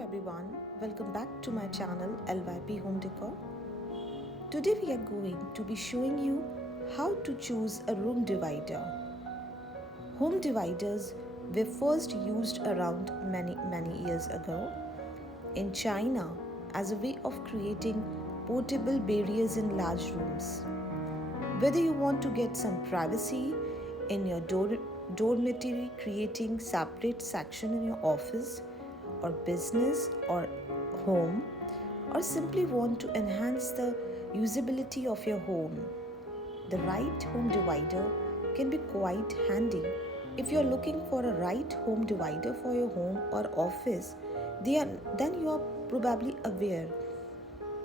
everyone, welcome back to my channel LYP Home Decor. Today we are going to be showing you how to choose a room divider. Home dividers were first used around many years ago in China as a way of creating portable barriers in large rooms. Whether you want to get some privacy in your dormitory, creating separate section in your office or business or home, or simply want to enhance the usability of your home, the right home divider can be quite handy. If you're looking for a right home divider for your home or office, then you are probably aware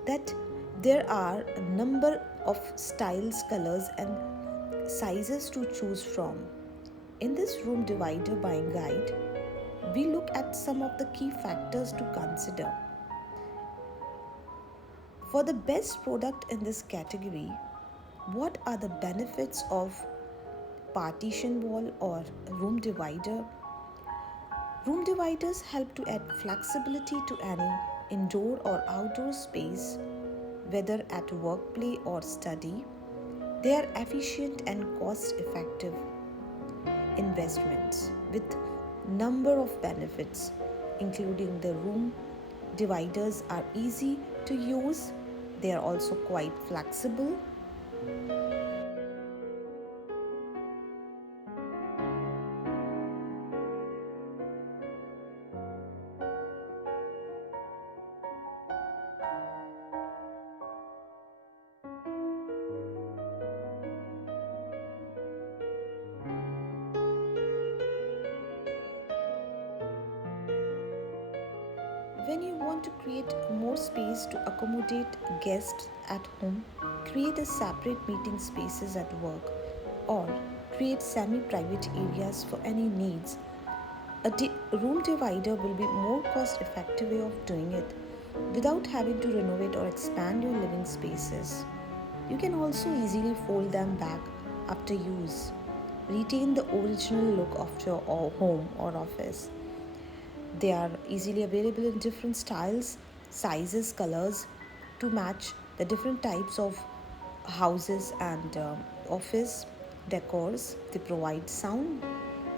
that there are a number of styles, colors, and sizes to choose from. In this room divider buying guide, we look at some of the key factors to consider. For the best product in this category, what are the benefits of partition wall or room divider? Room dividers help to add flexibility to any indoor or outdoor space, whether at workplace or study. They are efficient and cost-effective investments with number of benefits, including the room dividers are easy to use. They are also quite flexible. When you want to create more space to accommodate guests at home, create a separate meeting spaces at work, or create semi-private areas for any needs, a room divider will be more cost-effective way of doing it without having to renovate or expand your living spaces. You can also easily fold them back after use. Retain the original look of your home or office. They are easily available in different styles, sizes, colors to match the different types of houses and office decors. They provide sound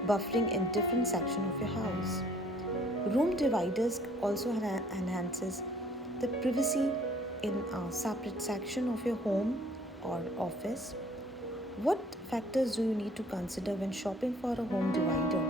buffering in different sections of your house. Room dividers also enhances the privacy in a separate section of your home or office. What factors do you need to consider when shopping for a home divider?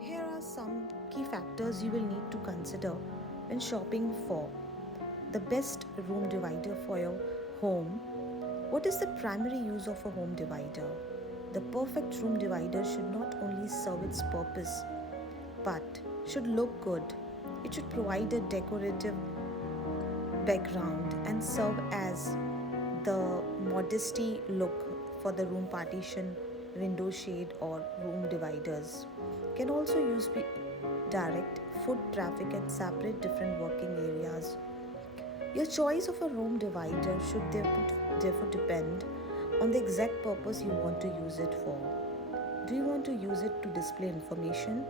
Here are some key factors you will need to consider when shopping for the best room divider for your home. What is the primary use of a home divider? The perfect room divider should not only serve its purpose but should look good. It should provide a decorative background and serve as the modesty look for the room partition, window shade, or room dividers. Can also use direct foot traffic and separate different working areas. Your choice of a room divider should therefore depend on the exact purpose you want to use it for. Do you want to use it to display information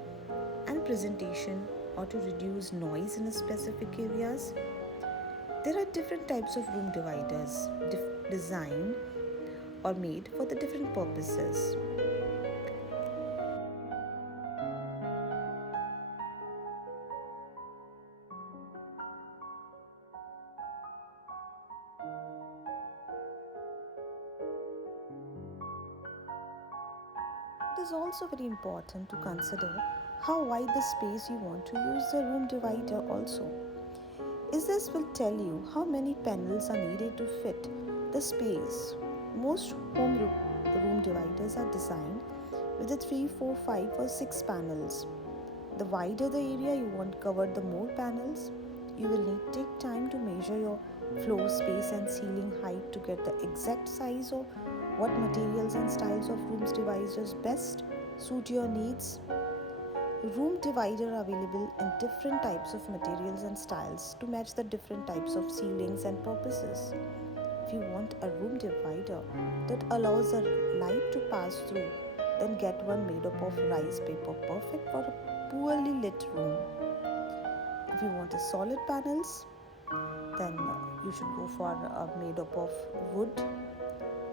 and presentation or to reduce noise in specific areas? There are different types of room dividers designed or made for the different purposes. It is also very important to consider how wide the space you want to use the room divider also. This will tell you how many panels are needed to fit the space. Most room dividers are designed with the 3, 4, 5 or 6 panels. The wider the area you want covered, the more panels. You will need to take time to measure your floor space and ceiling height to get the exact size of what materials and styles of rooms dividers best suit your needs. room divider are available in different types of materials and styles to match the different types of ceilings and purposes. If you want a room divider that allows a light to pass through, then get one made up of rice paper, perfect for a poorly lit room. If you want a solid panels, then you should go for a made up of wood,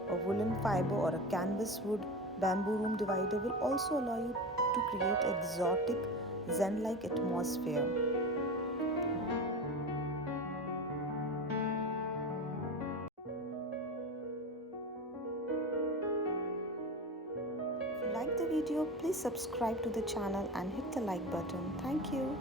a woolen fiber, or a canvas wood. Bamboo room divider will also allow you to create exotic zen-like atmosphere. If you like the video, please subscribe to the channel and hit the like button. Thank you.